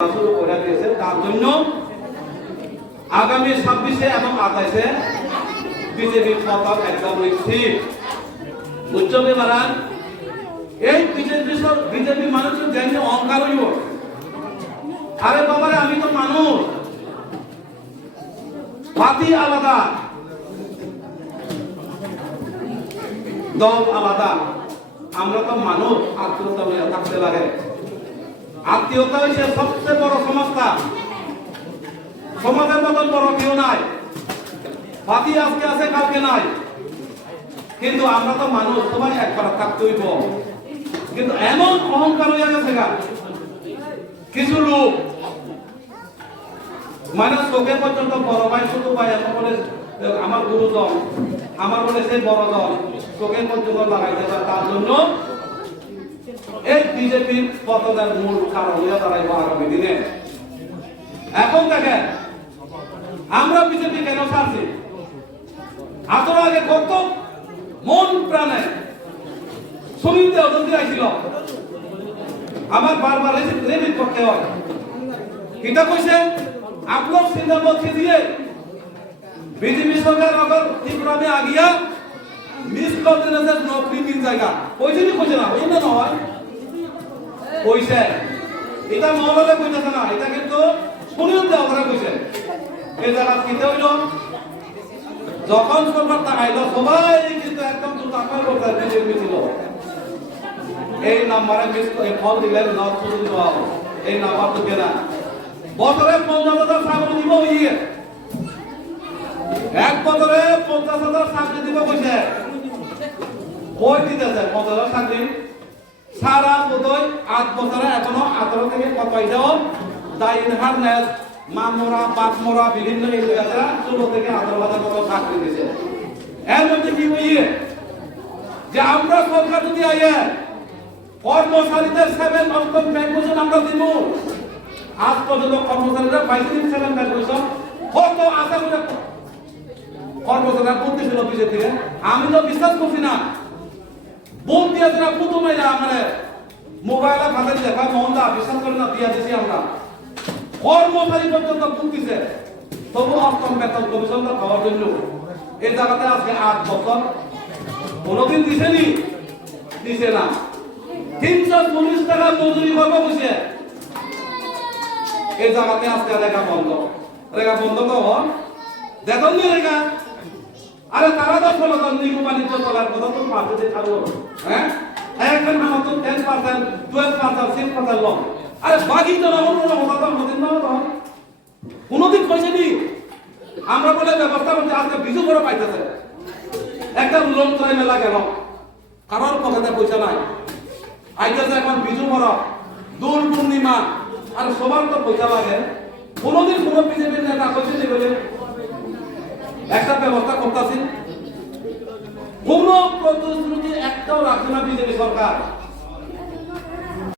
শুরু করে দিয়েছে। তার জন্য আগামী 26-এ এবং 28-এ বিজেপির পতাকা একদম স্থির। বুঝতে পারেন এই বিজেপি মানুষের জন্য অহংকার হইব। আরে বাবারে আমি তো মানুষ, পার্টি আলাদা, দল আলাদা, আমরা তো মানুষ। আত্মীয়তা থাকতে লাগে। আত্মীয়তা হচ্ছে সবচেয়ে বড় সংস্থা। সমাজের মতন বড় কেউ নাই। পার্টি আজকে আছে কালকে নাই, কিন্তু আমরা তো মানুষ, সবাই একবার থাকতে হইব। কিন্তু এমন অহংকার হয়ে গেছে গা কিছু লোক, মানে চোখে পর্যন্ত বড় ভাই ছোট ভাই এত বলে আমার গুরুজন, আমার বলে সেই বড় দল চোখে পর্যন্ত লাগাই দেবে। তার জন্য এই বিজেপির পতনের মূল কারণ হয়ে দাঁড়াইব আগামী দিনে। এখন দেখেন আমরা বিজেপি কেন ছাড়ছি। আসলে আগে কত মন প্রাণে শ্রমিকদের অদন্তি আইছিল, আমার বারবার রিপিট করতে হয়। কিতা কইছে আপনার সিনেমা দিয়ে বিজেপি সরকার अगर তীব্রভাবে আগিয়া মিস করতে না নকরি মিল জায়গা কইছে নি, কইছে না, ওই না হয় কইছে। এটা মহলে কইতাছে না, এটা কিন্তু শুনিও দেওয়া করে কইছে। এই জায়গা কিতে হইল, যখন সরকার তাকাইল সবাই কিন্তু একদম তো তাকাই করতে বিজেপি ছিল। এই নাম্বারে মিস করে ফল দিলে নট শুরু দেওয়া হবে। এই নাম্বার তো কেনা বছরে 50,000 চাকরি দিব, ইয়ে এক বছরে 50,000 চাকরি দিব কইছে। কই দিতেছে 50,000 চাকরি সারা বোধহয় 8 বছরে এখনো 18 থেকে কত হইলো দাইন হারনেস মামরা বাপমরা বিভিন্ন এলাকাতে 16 থেকে 18,000 কত চাকরি দিয়েছে। এর মধ্যে কি হইয়ে যে আমরা সরকার যদি আইয়ে কর্মচারীদের 7 অষ্টম পেনশন আমরা দিব। আজ পর্যন্ত কর্মচারীরা 7 পেনশন কত আশা করে কর্মচারীরা করতেছিল বিজেপি থেকে। আমি তো বিশ্বাস করছি না। বোন দিয়েছে না প্রথমে আমার মোবাইলে ফাঁসে দেখা মহন্দা বিশ্বাস করে না দিয়া দিছি আমরা। কর্মচারী পর্যন্ত ভুগতেছে, তবু অষ্টম বেতন কমিশনটা পাওয়ার জন্য এই জায়গাতে আজকে 8 বছর কোনোদিন দিছেনি, দিছে না। 340 টাকা মজুরি করবো বুঝে এই জায়গাতে আজকে রেখা বন্ধ। রেখা বন্ধ তো বেতন দিয়ে রেখা। আরে তারা তো ফলতন নিগম বাণিজ্য চলার কথা তো পার্টিতে চালু। হ্যাঁ এখন আমার তো 10%, 12%, 6% লোক। আরে বাকি তো না অন্য কথা তো আমাদের না তো কোনোদিন পয়সা নি। আমরা বলে ব্যবস্থা করতে আজকে বিজু বড় পাইতেছে। একটা লোন ট্রাই মেলা গেল, কারোর পকেটে পয়সা নাই। আইতেছে এখন বিজু বড়, দোল পূর্ণিমা, আর সবার তো পয়সা লাগে। কোনোদিন কোনো বিজেপির নেতা পয়সা দিবে একটা ব্যবস্থা করতেছি, কোন প্রতিশ্রুতি একটাও রাখছে না বিজেপি সরকার।